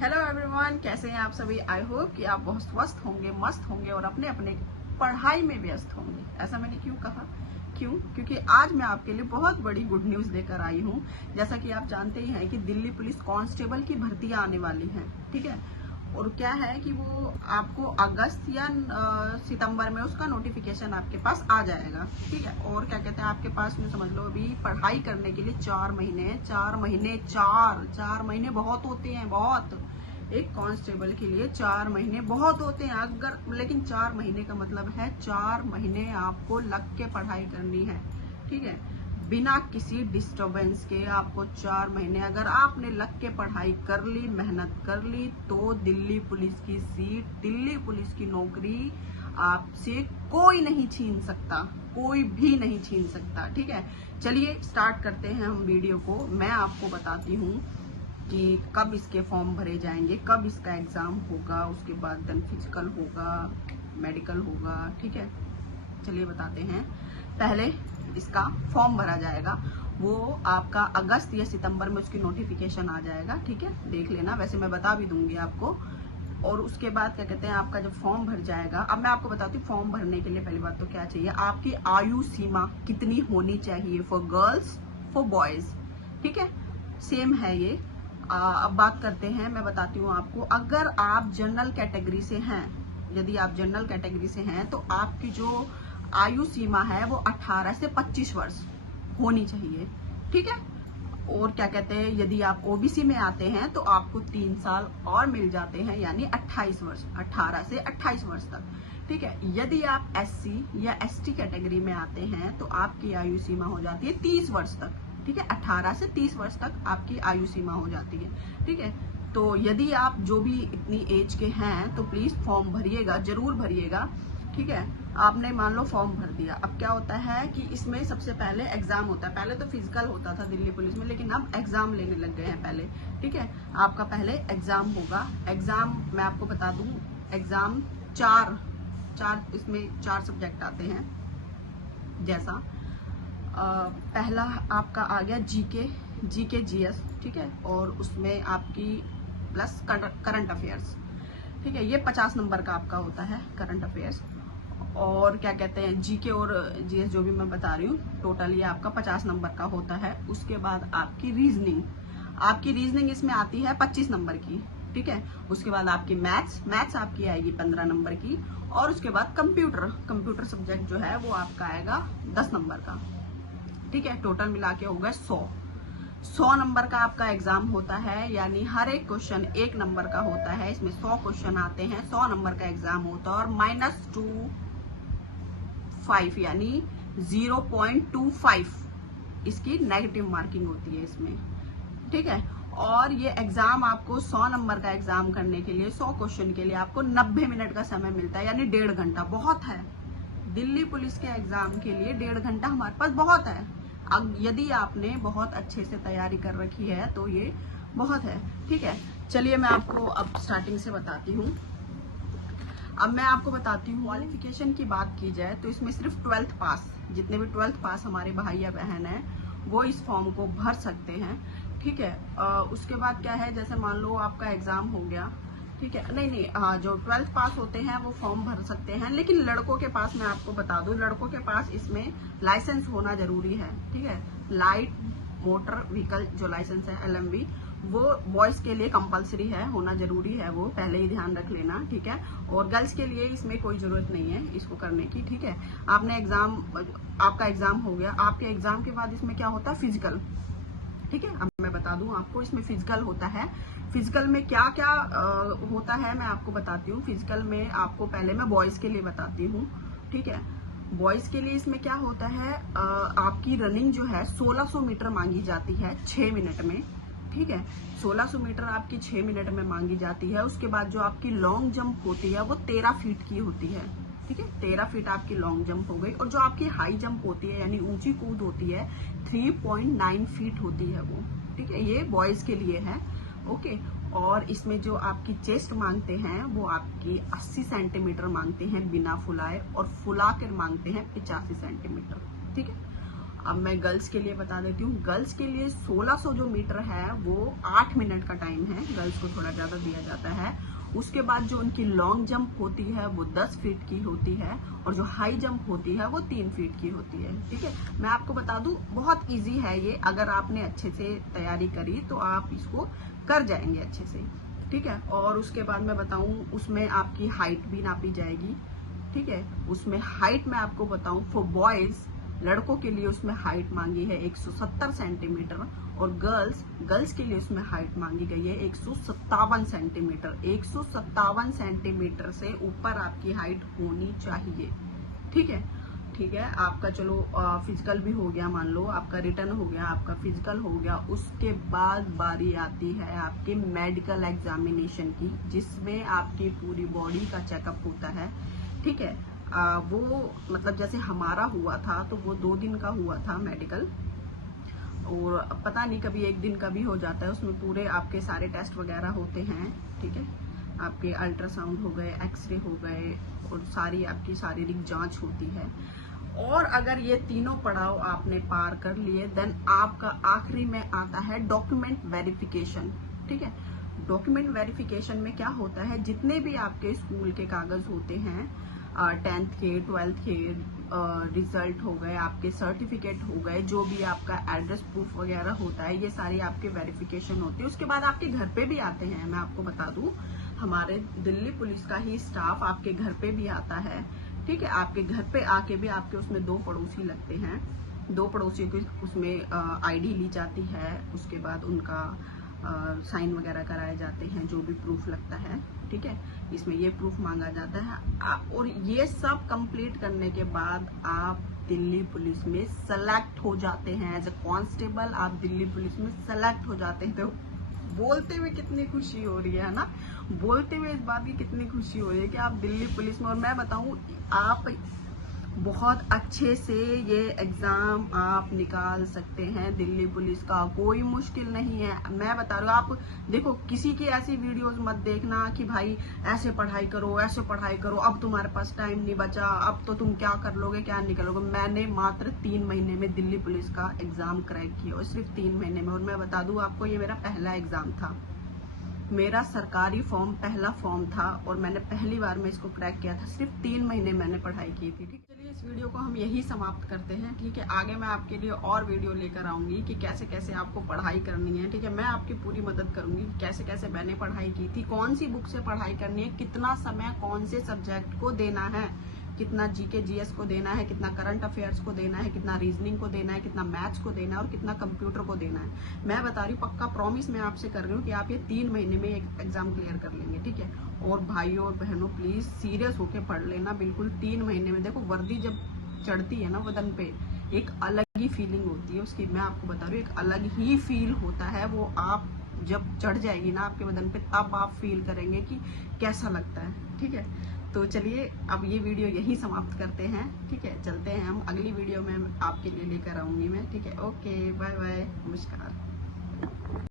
Hello everyone, कैसे हैं आप सभी। आई होप कि आप बहुत स्वस्थ होंगे, मस्त होंगे और अपने अपने पढ़ाई में व्यस्त होंगे। ऐसा मैंने क्यों कहा? क्योंकि आज मैं आपके लिए बहुत बड़ी गुड न्यूज़ लेकर आई हूँ। जैसा कि आप जानते ही हैं कि दिल्ली पुलिस कांस्टेबल की भर्तियां आने वाली हैं, ठीक है। और क्या है कि वो आपको अगस्त या सितंबर में उसका नोटिफिकेशन आपके पास आ जाएगा, ठीक है। और क्या कहते हैं, आपके पास में समझ लो अभी पढ़ाई करने के लिए 4 महीने हैं। 4 महीने, चार महीने बहुत होते हैं, बहुत। एक कांस्टेबल के लिए 4 महीने बहुत होते हैं। अगर लेकिन 4 महीने का मतलब है 4 महीने आपको लग के पढ़ाई करनी है, ठीक है। बिना किसी डिस्टरबेंस के आपको 4 महीने अगर आपने लग के पढ़ाई कर ली, मेहनत कर ली, तो दिल्ली पुलिस की सीट, दिल्ली पुलिस की नौकरी आपसे कोई नहीं छीन सकता, कोई भी नहीं छीन सकता, ठीक है। चलिए स्टार्ट करते हैं हम वीडियो को। मैं आपको बताती हूँ कि कब इसके फॉर्म भरे जाएंगे, कब इसका एग्जाम होगा, उसके बाद देन फिजिकल होगा, मेडिकल होगा, ठीक है। चलिए बताते हैं। पहले इसका फॉर्म भरा जाएगा, वो आपका अगस्त या सितंबर में उसकी नोटिफिकेशन आ जाएगा, ठीक है। देख लेना, वैसे मैं बता भी दूंगी आपको। और उसके बाद क्या कहते हैं, आपका जब फॉर्म भर जाएगा, अब मैं आपको बताती हूँ फॉर्म भरने के लिए पहली बात तो क्या चाहिए, आपकी आयु सीमा कितनी होनी चाहिए फॉर गर्ल्स, फॉर बॉयज, ठीक है। सेम है ये। अब बात करते हैं, मैं बताती हूँ आपको। अगर आप जनरल कैटेगरी से हैं, यदि आप जनरल कैटेगरी से हैं तो आपकी जो आयु सीमा है वो 18 से 25 वर्ष होनी चाहिए, ठीक है। और क्या कहते हैं, यदि आप ओबीसी में आते हैं तो आपको 3 साल और मिल जाते हैं, यानी 28 वर्ष, 18 से 28 वर्ष तक, ठीक है। यदि आप एससी या एसटी कैटेगरी में आते हैं तो आपकी आयु सीमा हो जाती है 30 वर्ष तक, ठीक है। 18 से 30 वर्ष तक आपकी आयु सीमा हो जाती है, ठीक है। तो यदि आप जो भी इतनी एज के हैं तो प्लीज फॉर्म भरिएगा, जरूर भरिएगा, ठीक है। आपने मान लो फॉर्म भर दिया। अब क्या होता है कि इसमें सबसे पहले एग्जाम होता है। पहले तो फिजिकल होता था दिल्ली पुलिस में, लेकिन अब एग्जाम लेने लग गए हैं पहले, ठीक है। आपका पहले एग्जाम होगा। एग्जाम मैं आपको बता दूं, एग्जाम चार इसमें 4 सब्जेक्ट आते हैं। जैसा पहला आपका आ गया जीके जीएस, ठीक है। और उसमें आपकी प्लस करंट अफेयर्स, ठीक है। ये 50 नंबर का आपका होता है करंट अफेयर्स। और क्या कहते हैं, जीके और जीएस जो भी मैं बता रही हूँ, टोटल ये आपका 50 नंबर का होता है। उसके बाद आपकी रीजनिंग इसमें आती है 25 नंबर की, ठीक है। उसके बाद आपकी मैथ्स आपकी आएगी 15 नंबर की। और उसके बाद कंप्यूटर सब्जेक्ट जो है वो आपका आएगा 10 नंबर का, ठीक है। टोटल मिला के होगा 100 नंबर का आपका एग्जाम होता है, यानी हर एक क्वेश्चन 1 नंबर का होता है। इसमें 100 क्वेश्चन आते हैं, 100 नंबर का एग्जाम होता है। और -25 यानी 0.25 इसकी नेगेटिव मार्किंग होती है इसमें, ठीक है। और ये एग्जाम आपको 100 नंबर का एग्जाम करने के लिए, 100 क्वेश्चन के लिए आपको 90 मिनट का समय मिलता है, यानी 1.5 घंटा। बहुत है दिल्ली पुलिस के एग्जाम के लिए, 1.5 घंटा हमारे पास बहुत है। अब यदि आपने बहुत अच्छे से तैयारी कर रखी है तो ये बहुत है, ठीक है। चलिए मैं आपको अब स्टार्टिंग से बताती हूँ। अब मैं आपको बताती हूँ, क्वालिफिकेशन की बात की जाए तो इसमें सिर्फ 12th पास, जितने भी 12th पास हमारे भाई या बहन है वो इस फॉर्म को भर सकते हैं, ठीक है। उसके बाद क्या है, जैसे मान लो आपका एग्जाम हो गया, ठीक है। नहीं, हाँ, जो 12th पास होते हैं वो फॉर्म भर सकते हैं। लेकिन लड़कों के पास मैं आपको बता दूं, लड़कों के पास इसमें लाइसेंस होना जरूरी है, ठीक है। लाइट मोटर व्हीकल जो लाइसेंस है LMV, वो बॉयज के लिए कंपलसरी है, होना जरूरी है, वो पहले ही ध्यान रख लेना, ठीक है। और गर्ल्स के लिए इसमें कोई जरूरत नहीं है इसको करने की, ठीक है। आपका एग्जाम हो गया। आपके एग्जाम के बाद इसमें क्या होता है, फिजिकल, ठीक है। अब मैं बता दूं आपको, इसमें फिजिकल होता है। फिजिकल में क्या क्या होता है मैं आपको बताती हूँ। फिजिकल में आपको पहले मैं बॉयज के लिए बताती हूँ, ठीक है। बॉयज के लिए इसमें क्या होता है, आपकी रनिंग जो है 1600 मीटर मांगी जाती है 6 मिनट में, ठीक है। 1600 मीटर आपकी 6 मिनट में मांगी जाती है। उसके बाद जो आपकी लॉन्ग जंप होती है वो 13 फीट की होती है, ठीक है। 13 फीट आपकी लॉन्ग जंप हो गई। और जो आपकी हाई जंप होती है यानी ऊंची कूद होती है 3.9 फीट होती है वो, ठीक है। ये बॉयज के लिए है, ओके। और इसमें जो आपकी चेस्ट मांगते हैं वो आपकी 80 सेंटीमीटर मांगते हैं बिना फुलाए, और फुला कर मांगते हैं 85 सेंटीमीटर, ठीक है। अब मैं गर्ल्स के लिए बता देती हूँ। गर्ल्स के लिए 1600 जो मीटर है वो 8 मिनट का टाइम है, गर्ल्स को थोड़ा ज़्यादा दिया जाता है। उसके बाद जो उनकी लॉन्ग जंप होती है वो 10 फीट की होती है, और जो हाई जंप होती है वो 3 फीट की होती है। ठीक है, मैं आपको बता दूं बहुत इजी है ये, अगर आपने अच्छे से तैयारी करी तो आप इसको कर जाएंगे अच्छे से। ठीक है, और उसके बाद मैं बताऊं उसमें आपकी हाइट भी नापी जाएगी। ठीक है, उसमें हाइट मैं आपको बताऊं फॉर बॉयज, लड़कों के लिए उसमें हाइट मांगी है 170 सेंटीमीटर, और गर्ल्स के लिए उसमें हाइट मांगी गई है 157 सेंटीमीटर। 157 सेंटीमीटर से ऊपर आपकी हाइट होनी चाहिए। ठीक है, ठीक है, आपका चलो फिजिकल भी हो गया, मान लो आपका रिटर्न हो गया, आपका फिजिकल हो गया। उसके बाद बारी आती है आपके मेडिकल एग्जामिनेशन की, जिसमें आपकी पूरी बॉडी का चेकअप होता है। ठीक है, वो मतलब जैसे हमारा हुआ था तो वो 2 दिन का हुआ था मेडिकल, और पता नहीं कभी 1 दिन का भी हो जाता है। उसमें पूरे आपके सारे टेस्ट वगैरह होते हैं। ठीक है, आपके अल्ट्रासाउंड हो गए, एक्सरे हो गए, और सारी आपकी शारीरिक जांच होती है। और अगर ये तीनों पड़ाव आपने पार कर लिए, देन आपका आखिरी में आता है डॉक्यूमेंट वेरिफिकेशन। ठीक है, डॉक्यूमेंट वेरिफिकेशन में क्या होता है, जितने भी आपके स्कूल के कागज होते हैं, 10th के, 12th के रिजल्ट हो गए, आपके सर्टिफिकेट हो गए, जो भी आपका एड्रेस प्रूफ वगैरह होता है, ये सारी आपके वेरिफिकेशन होती है। उसके बाद आपके घर पे भी आते हैं। मैं आपको बता दूं, हमारे दिल्ली पुलिस का ही स्टाफ आपके घर पे भी आता है। ठीक है, आपके घर पे आके भी आपके उसमें 2 पड़ोसी लगते हैं, 2 पड़ोसियों की उसमें आईडी ली जाती है। उसके बाद उनका साइन वगैरह कराए जाते हैं, जो भी प्रूफ लगता है। ठीक है, इसमें ये प्रूफ मांगा जाता है, और ये सब कंप्लीट करने के बाद आप दिल्ली पुलिस में सेलेक्ट हो जाते हैं एज ए कांस्टेबल। आप दिल्ली पुलिस में सेलेक्ट हो जाते हैं। तो बोलते हुए कितनी खुशी हो रही है ना, बोलते हुए इस बात की कितनी खुशी हो रही है कि आप दिल्ली पुलिस में। और मैं बताऊं, आप बहुत अच्छे से ये एग्जाम आप निकाल सकते हैं दिल्ली पुलिस का, कोई मुश्किल नहीं है। मैं बता रही हूँ, आप देखो किसी की ऐसी वीडियोस मत देखना कि भाई ऐसे पढ़ाई करो, ऐसे पढ़ाई करो, अब तुम्हारे पास टाइम नहीं बचा, अब तो तुम क्या कर लोगे, क्या नहीं करोगे। मैंने मात्र 3 महीने में दिल्ली पुलिस का एग्जाम क्रैक किया, और सिर्फ 3 महीने में। और मैं बता दूं आपको, ये मेरा पहला एग्जाम था, मेरा सरकारी फॉर्म पहला फॉर्म था, और मैंने पहली बार में इसको क्रैक किया था। सिर्फ 3 महीने मैंने पढ़ाई की थी। ठीक, चलिए इस वीडियो को हम यही समाप्त करते हैं। ठीक है, आगे मैं आपके लिए और वीडियो लेकर आऊंगी कि कैसे कैसे आपको पढ़ाई करनी है। ठीक है, मैं आपकी पूरी मदद करूंगी कैसे कैसे मैंने पढ़ाई की थी, कौन सी बुक से पढ़ाई करनी है, कितना समय कौन से सब्जेक्ट को देना है, कितना जीके जीएस को देना है, कितना करंट अफेयर्स को देना है, कितना रीजनिंग को देना है, कितना मैथ्स को देना है, और कितना कंप्यूटर को देना है। मैं बता रही हूँ, पक्का प्रॉमिस मैं आपसे कर रही हूँ कि आप ये 3 महीने में एक एग्जाम क्लियर कर लेंगे। ठीक है, और भाइयों और बहनों प्लीज सीरियस होके पढ़ लेना, बिल्कुल 3 महीने में। देखो वर्दी जब चढ़ती है ना बदन पे, एक अलग ही फीलिंग होती है उसकी। मैं आपको बता रही हूँ, एक अलग ही फील होता है वो, आप जब चढ़ जाएगी ना आपके बदन पे, तब आप फील करेंगे कि कैसा लगता है। ठीक है, तो चलिए अब ये वीडियो यही समाप्त करते हैं। ठीक है, चलते हैं हम, अगली वीडियो में आपके लिए लेकर आऊंगी मैं। ठीक है, ओके, बाय बाय, नमस्कार।